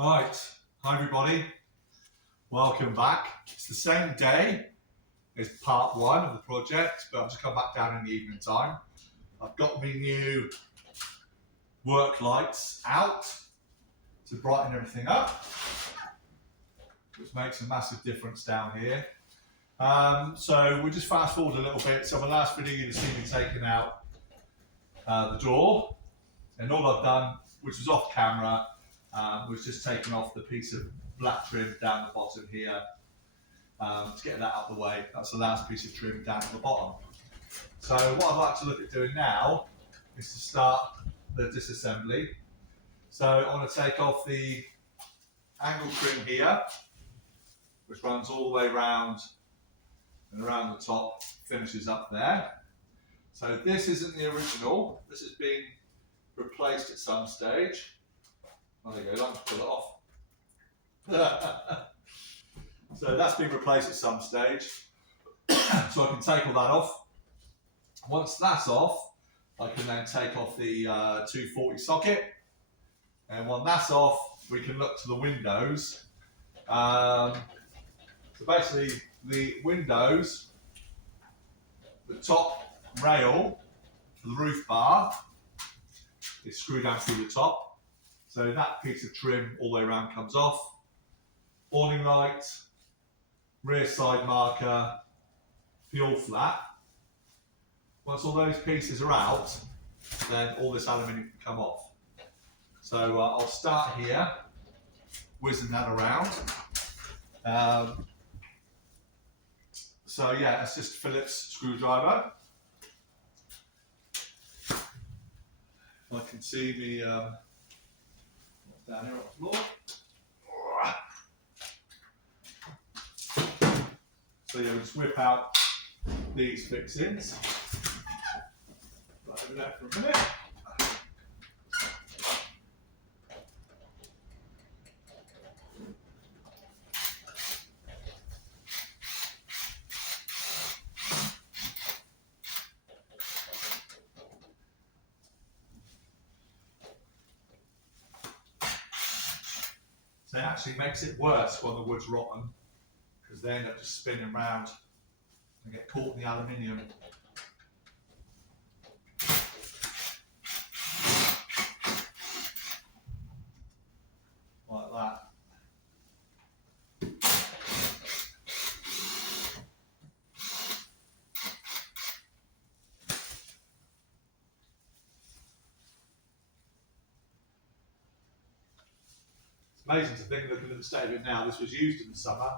Right, hi everybody, welcome back. It's the same day as part one of the project, but I've just come back down in the evening time. I've got my new work lights out to brighten everything up, which makes a massive difference down here. So we'll just fast forward a little bit. So my last video you've seen me taking out the door, and all I've done, which was off camera, was just taking off the piece of black trim down the bottom here to get that out of the way. That's the last piece of trim down at the bottom. So what I'd like to look at doing now is to start the disassembly. So I want to take off the angle trim here, which runs all the way around and around the top, finishes up there. So this isn't the original, this has been replaced at some stage. Oh, there you go, I'll just pull it off. So that's been replaced at some stage. So I can take all that off. Once that's off, I can then take off the 240 socket. And when that's off, we can look to the windows. So basically, the windows, the top rail for the roof bar is screwed down through the top. So that piece of trim all the way around comes off. Awning light, rear side marker, fuel flat. Once all those pieces are out, then all this aluminium can come off. So I'll start here, whizzing that around. So yeah, it's just Phillips screwdriver. I can see me down here on the floor. So yeah, we'll just whip out these fixings. Right over there for a minute. So it actually makes it worse when the wood's rotten, because they end up just spinning around and get caught in the aluminium. Like that. It's amazing to think, looking at the state of it now, this was used in the summer.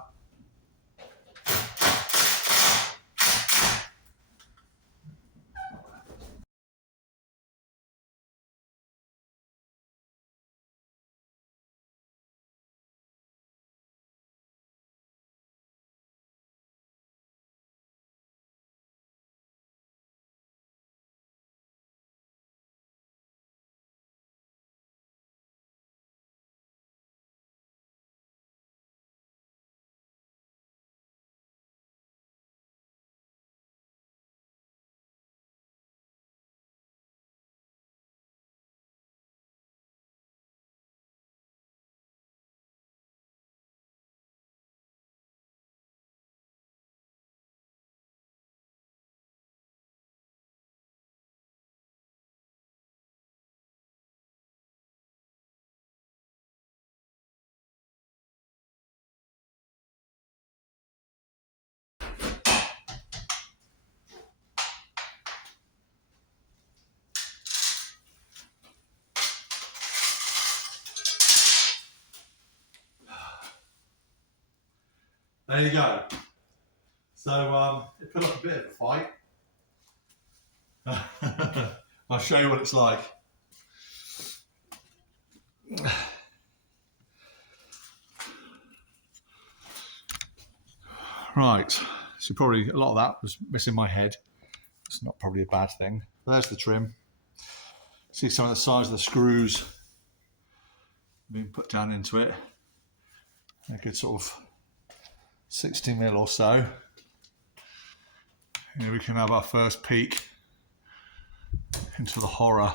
There you go. So it put up a bit of a fight. I'll show you what it's like. Right, so probably a lot of that was missing my head. It's not probably a bad thing. There's the trim. See some of the size of the screws being put down into it. A good sort of 60 mil or so. Here we can have our first peek into the horror.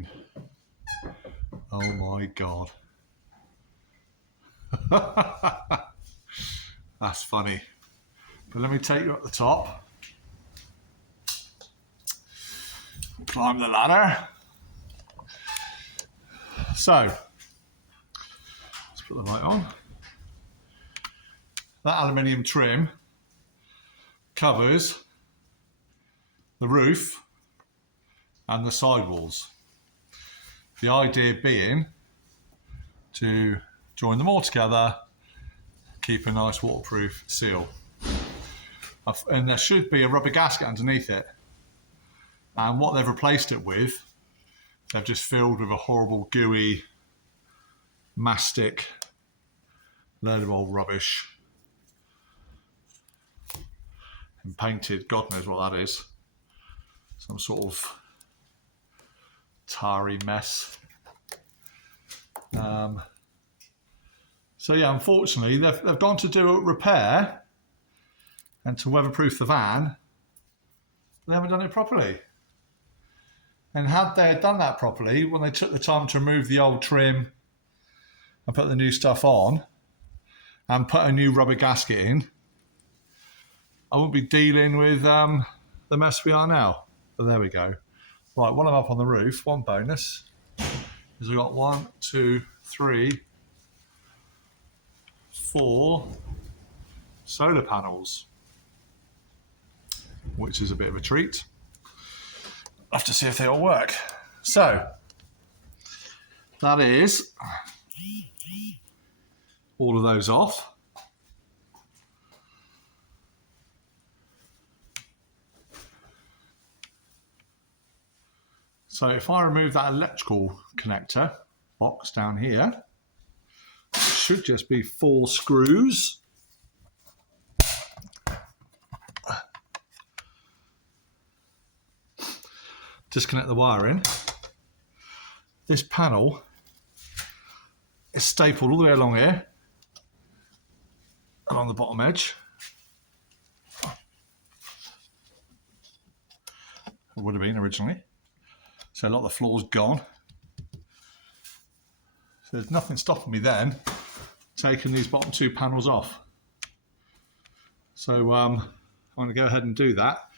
doing? Oh my God. That's funny. But let me take you up the top. Climb the ladder. So, let's put the light on. That aluminium trim covers the roof and the sidewalls. The idea being to join them all together, keep a nice waterproof seal. And there should be a rubber gasket underneath it. And what they've replaced it with, they've just filled with a horrible, gooey, mastic, load of old rubbish. And painted, God knows what that is. Some sort of tarry mess. So yeah, unfortunately, they've gone to do a repair and to weatherproof the van. They haven't done it properly. And had they done that properly, when they took the time to remove the old trim and put the new stuff on and put a new rubber gasket in, I wouldn't be dealing with the mess we are now. But there we go. Right, while I'm up on the roof, one bonus is I've got 1, 2, 3, 4 solar panels, which is a bit of a treat. I'll have to see if they all work. So, that is all of those off. So if I remove that electrical connector box down here, it should just be 4 screws. Disconnect the wire in. This panel is stapled all the way along here, along the bottom edge. It would have been originally. So a lot of the floor's gone. So there's nothing stopping me then taking these bottom 2 panels off. So I'm going to go ahead and do that.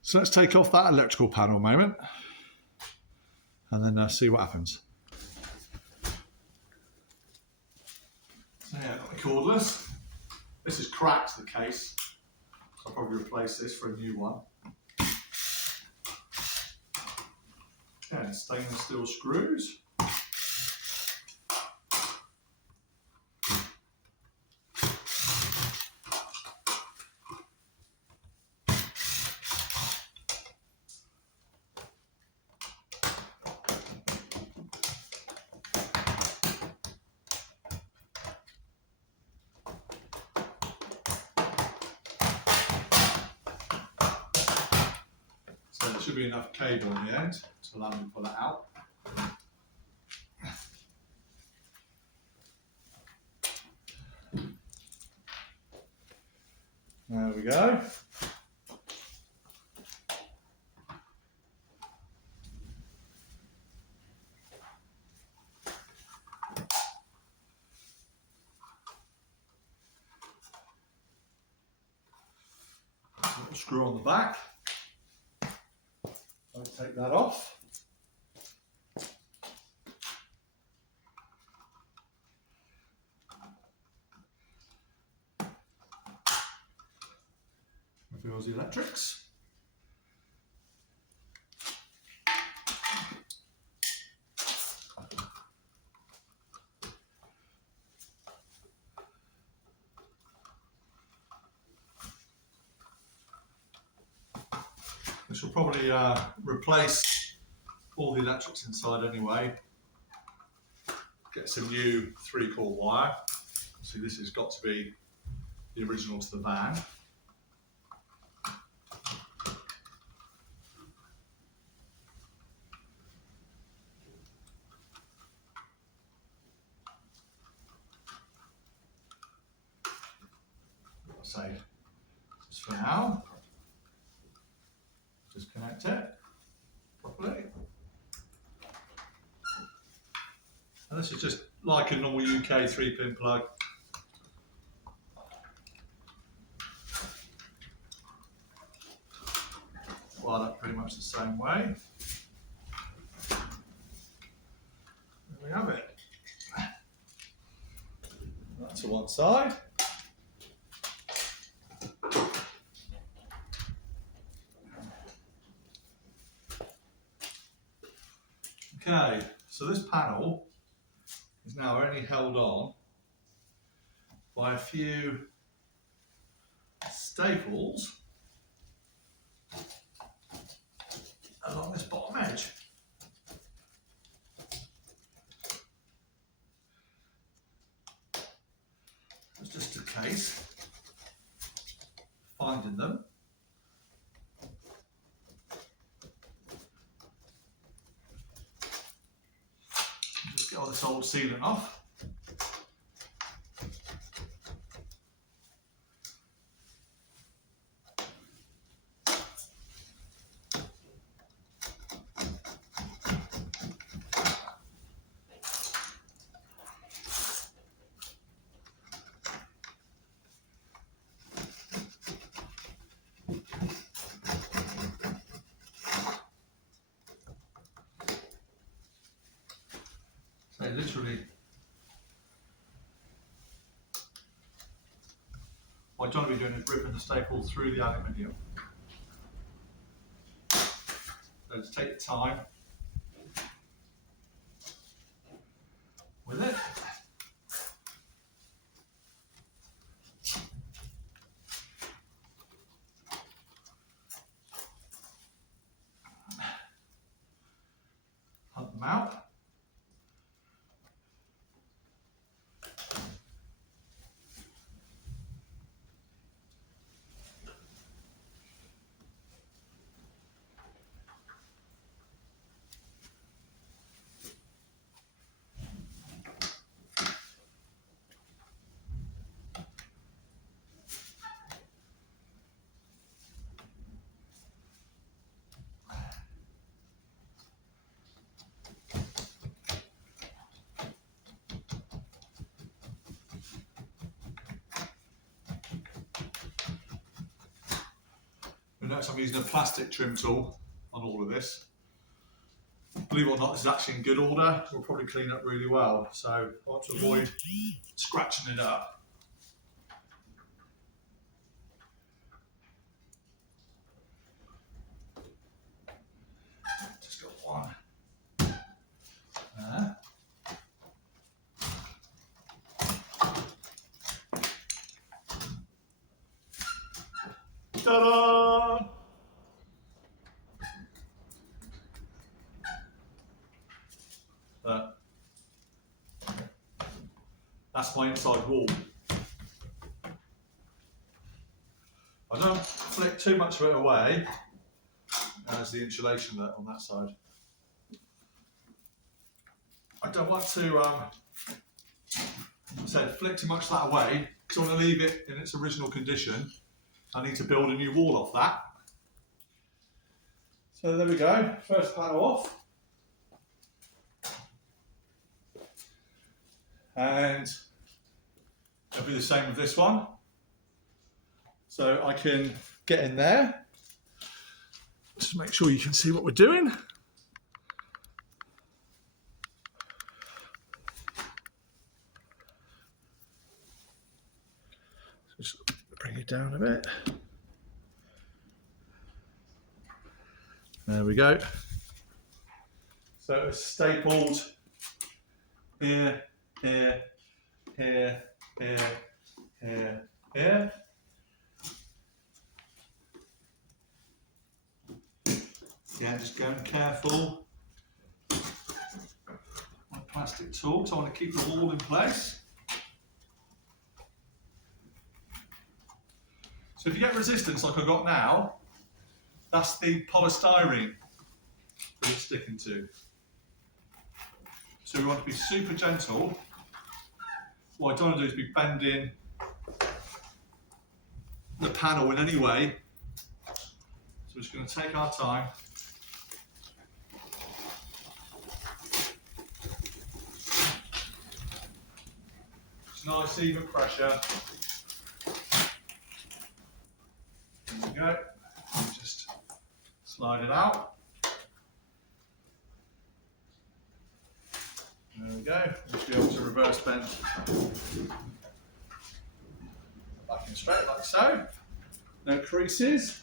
So let's take off that electrical panel a moment and then see what happens. So yeah, I've got the cordless. This is cracked, the case. So I'll probably replace this for a new one. And stainless steel screws. So there should be enough cable on the end to allow me to pull that out. There we go. Little screw on the back. I'll take that off. Reveals the electrics. This will probably replace all the electrics inside anyway. Get some new 3-core wire. See, this has got to be the original to the van. So, just for now, disconnect it properly. And this is just like a normal UK 3-pin plug. Wire that pretty much the same way. There we have it. That to one side. Okay, so this panel is now only held on by a few staples along this bottom edge. It's just a case of finding them. Just get all this old sealant off. So literally, what I'm trying to be doing is ripping the staple through the aluminium. So just take your time with it. Hunt them out. Notice I'm using a plastic trim tool on all of this. Believe it or not, this is actually in good order. We'll probably clean up really well. So I want to avoid scratching it up. Just got one there. Ta-da! That's my inside wall. I don't flick too much of it away as the insulation there on that side. I don't want to flick too much of that away because I want to leave it in its original condition. I need to build a new wall off that. So there we go, first panel off. And it'll be the same with this one. So I can get in there. Just make sure you can see what we're doing. Just bring it down a bit. There we go. So it's stapled here, here, here, here, here, here. Yeah, just going careful. My plastic tool, so I want to keep the wall in place. So if you get resistance like I've got now, that's the polystyrene that it's sticking to. So we want to be super gentle. What I don't want to do is be bending the panel in any way. So we're just going to take our time. It's nice even pressure. There we go. Just slide it out. There we go. We'll be able to reverse bend back in straight like so. No creases.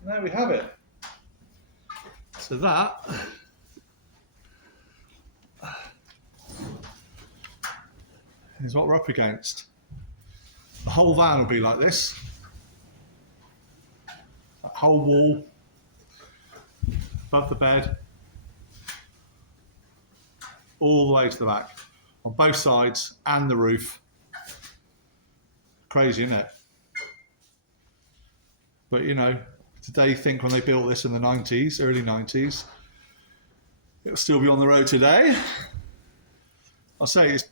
And there we have it. So that is what we're up against. The whole van will be like this. That whole wall above the bed, all the way to the back, on both sides and the roof. Crazy, isn't it? But you know, did they think when they built this in the 90s, early 90s, it'll still be on the road today? I'll say it's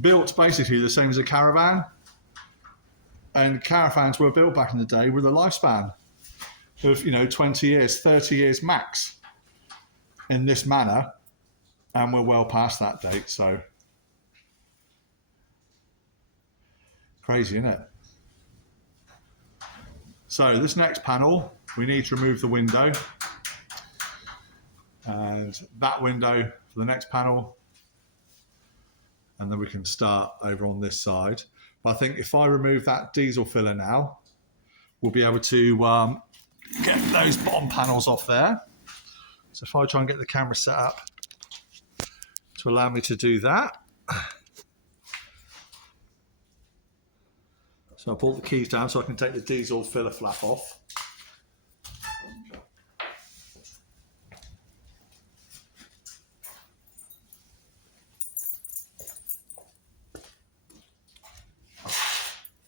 built basically the same as a caravan, and caravans were built back in the day with a lifespan of 20 years, 30 years max in this manner, and we're well past that date. So crazy, isn't it? So this next panel, we need to remove the window, and that window for the next panel, and then we can start over on this side. But I think if I remove that diesel filler now, we'll be able to get those bottom panels off there. So if I try and get the camera set up to allow me to do that. So I'll pull the keys down so I can take the diesel filler flap off.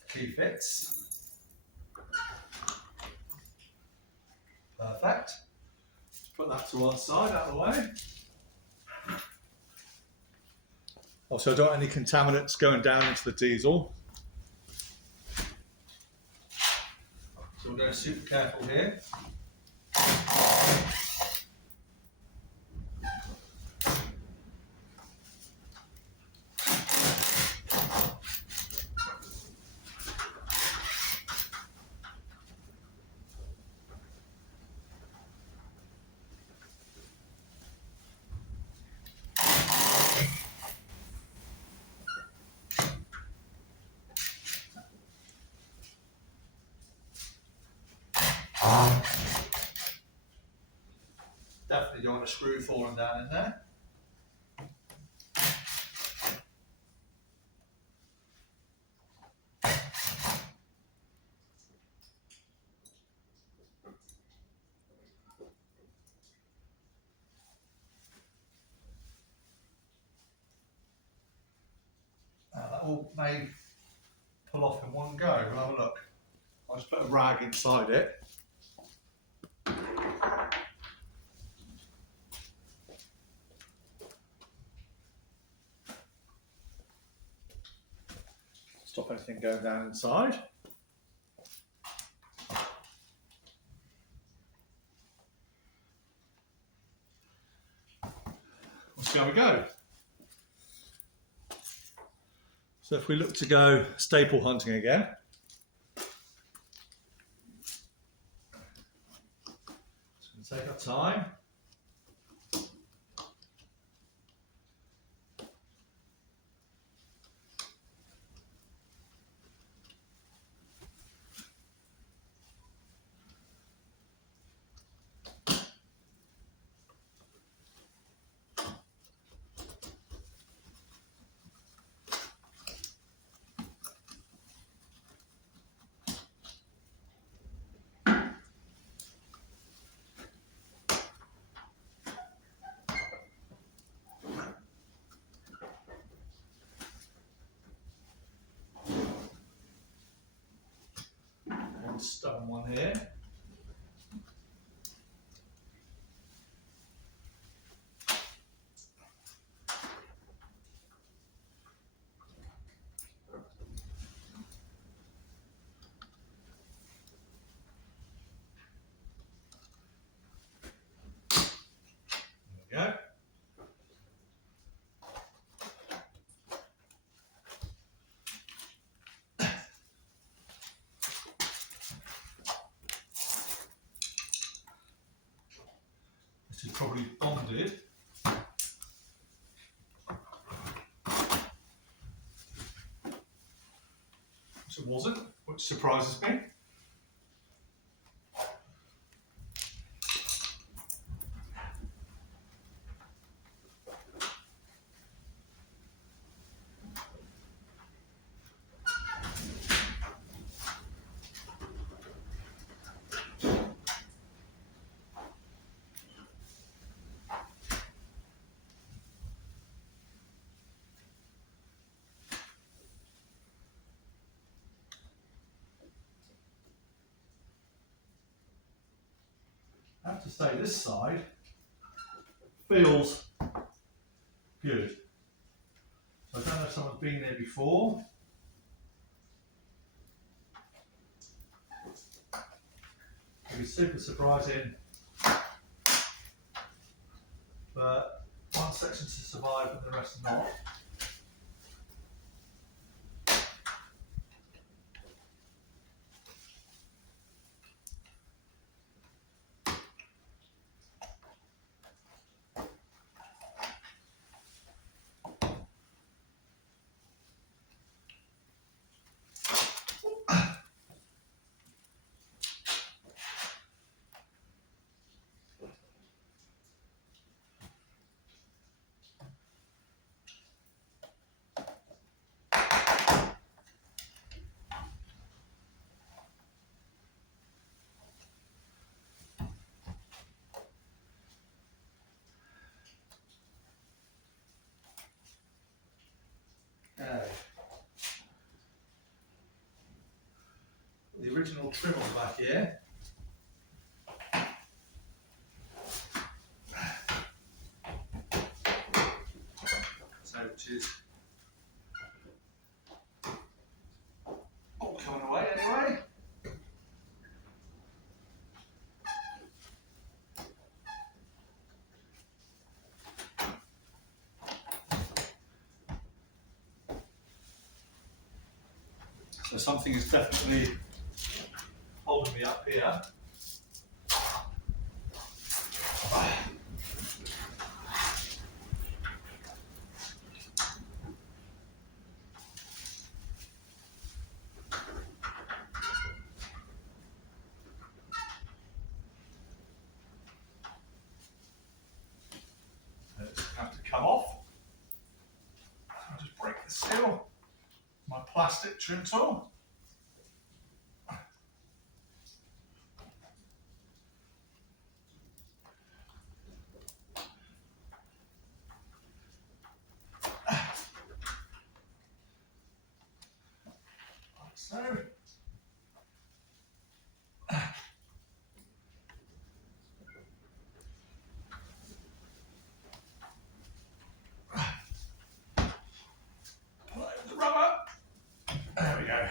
Key fits. Perfect. Put that to one side, out of the way. Also, don't want any contaminants going down into the diesel. So we're going super careful here. Definitely don't want a screw falling down in there. That all may pull off in one go. We'll have a look. I'll just put a rag inside it. Stop anything going down inside. We'll see how we go. So if we look to go staple hunting again, it's going to take our time. Stubborn one here. There we probably bonded. Which it wasn't, which surprises me. I have to say this side feels good. So I don't know if someone's been there before. It was super surprising, but one section to survive and the rest not. The original trim on the back here. So which is all coming away anyway. So something is definitely holding me up here. It's going to have to come off. I'll just break the seal. My plastic trim tool. So, pull over the rubber. There we go.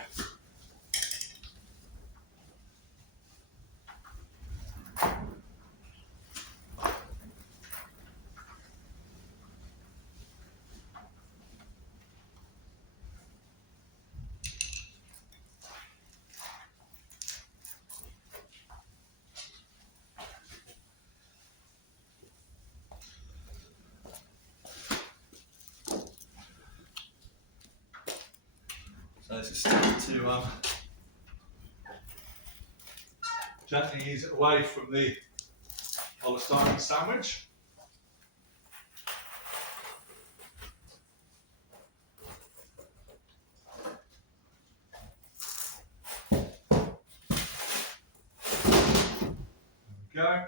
So this is starting to gently ease it away from the polystyrene sandwich. There we go.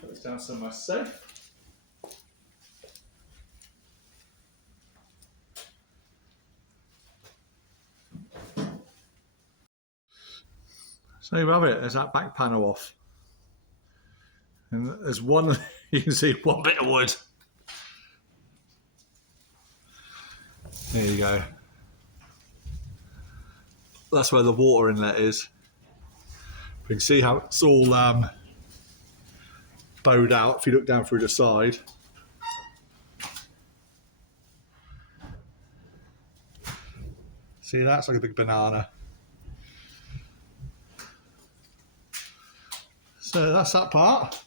Put this down somewhere safe. So you have it, there's that back panel off. And there's one, you can see one bit of wood. There you go. That's where the water inlet is. You can see how it's all bowed out if you look down through the side. See that? It's like a big banana. So that's that part.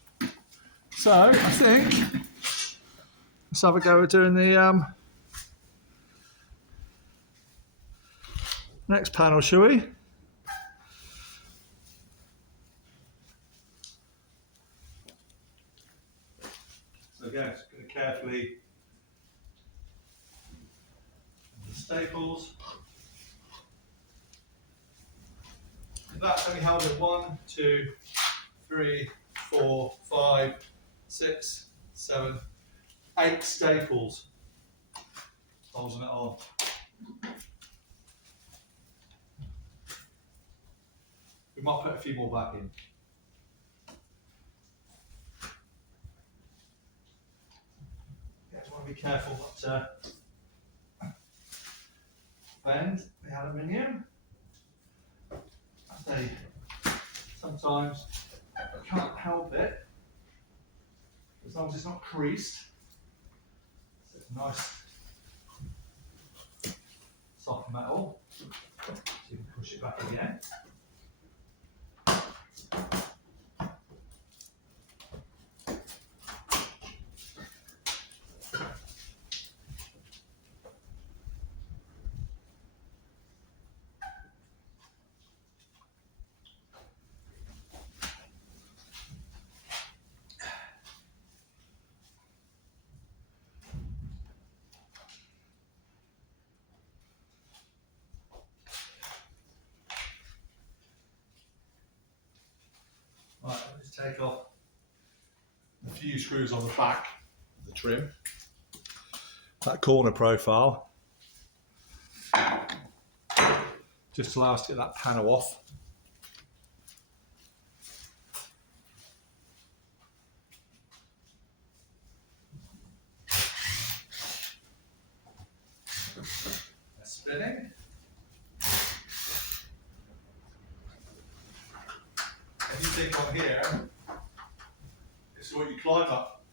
So I think let's have a go at doing the next panel, shall we? So again, just going to carefully the staples. And that's only held in 1, 2, 3, 4, 5, 6, 7, 8 staples. Holding it on. We might put a few more back in. Yeah, just want to be careful not to bend the aluminium. I say sometimes you can't help it as long as it's not creased. So it's nice soft metal. So you can push it back again. Right, let's take off a few screws on the back of the trim. That corner profile. Just allow us to get that panel off. That's spinning. Anything on here, this is what you climb up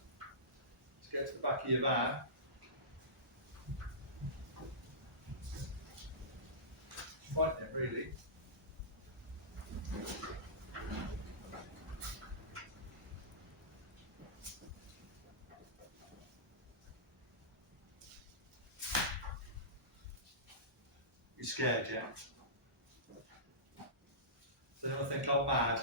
to get to the back of your van. Fighting it really. You scared yet? Does anyone think I'm mad?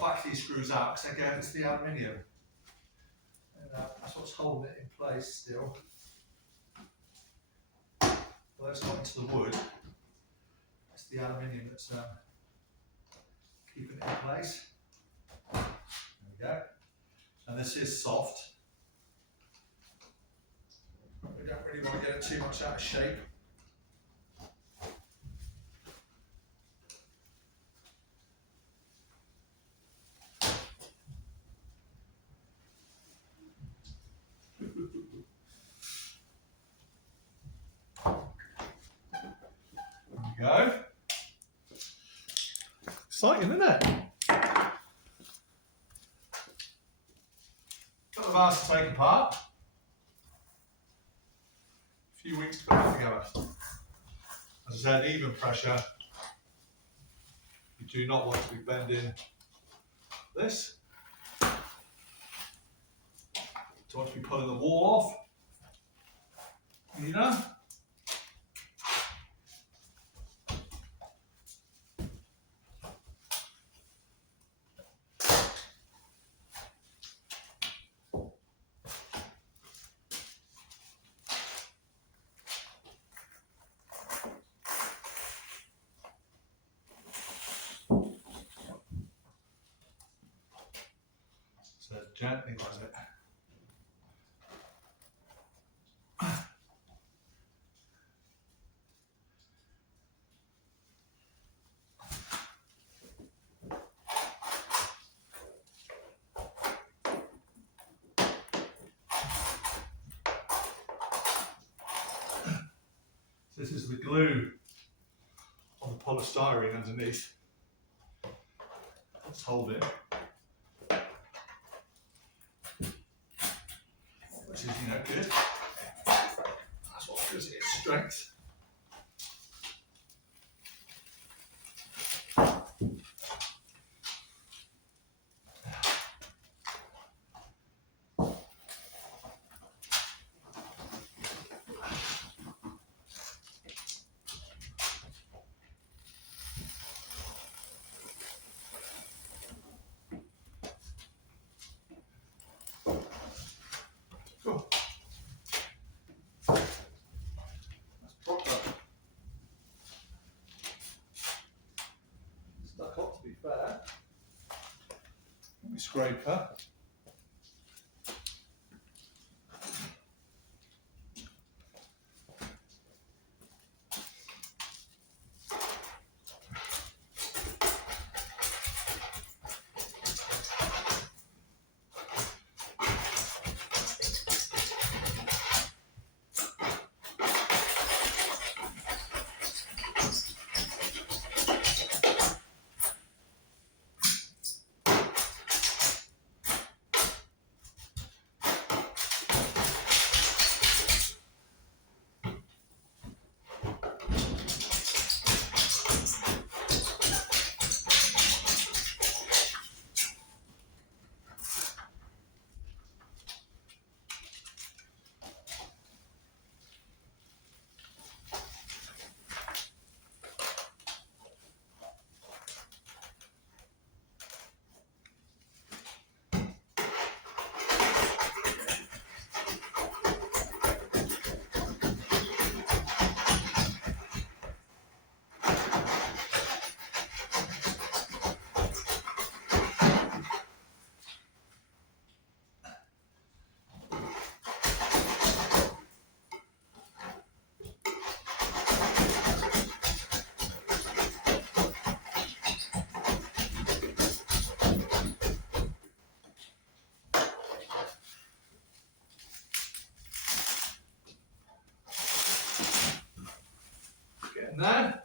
Back these screws out because again it's the aluminium and that's what's holding it in place still. Although it's not into the wood, it's the aluminium that's keeping it in place. There we go. And this is soft. We don't really want to get it too much out of shape. Go. Exciting, isn't it? Couple of hours to take apart. A few weeks to put it together. As I said, even pressure. You do not want to be bending this. Don't want to be pulling the wall off. Either. So gently does it. This is the glue on the polystyrene underneath. Let's hold it. Which is, good. That's what gives it its strength. Cool. That's proper. Stuck up, to be fair. Let me scrape her. Getting there.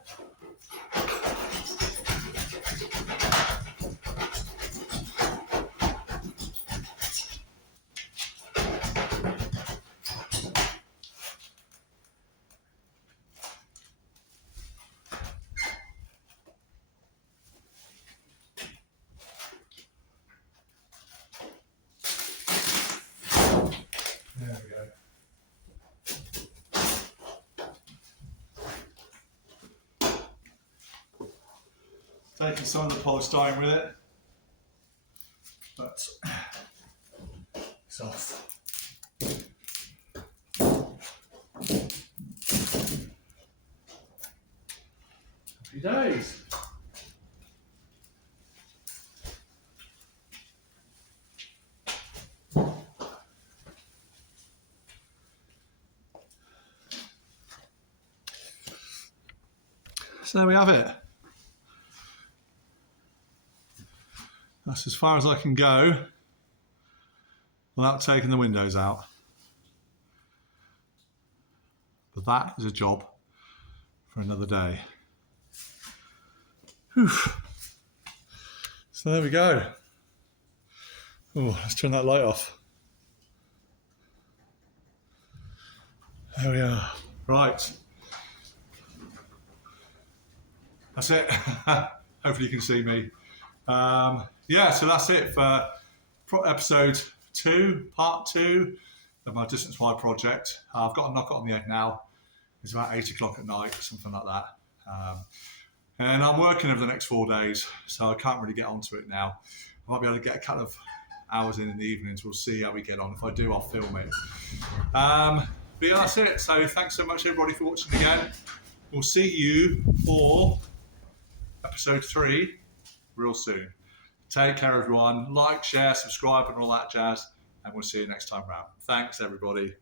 There we go. Taking some of the polystyrene with it, but it's off. Happy days. So there we have it. That's as far as I can go without taking the windows out. But that is a job for another day. Whew. So there we go. Oh, let's turn that light off. There we are. Right. That's it. Hopefully you can see me. Yeah, so that's it for episode 2, part 2 of my distance wide project. I've got to knock it on the head now. It's about 8 o'clock at night, something like that. And I'm working over the next 4 days, so I can't really get onto it now. I might be able to get a couple of hours in the evenings. We'll see how we get on. If I do, I'll film it. But yeah, that's it. So thanks so much, everybody, for watching again. We'll see you for episode 3 real soon. Take care, everyone. Like, share, subscribe, and all that jazz. And we'll see you next time round. Thanks, everybody.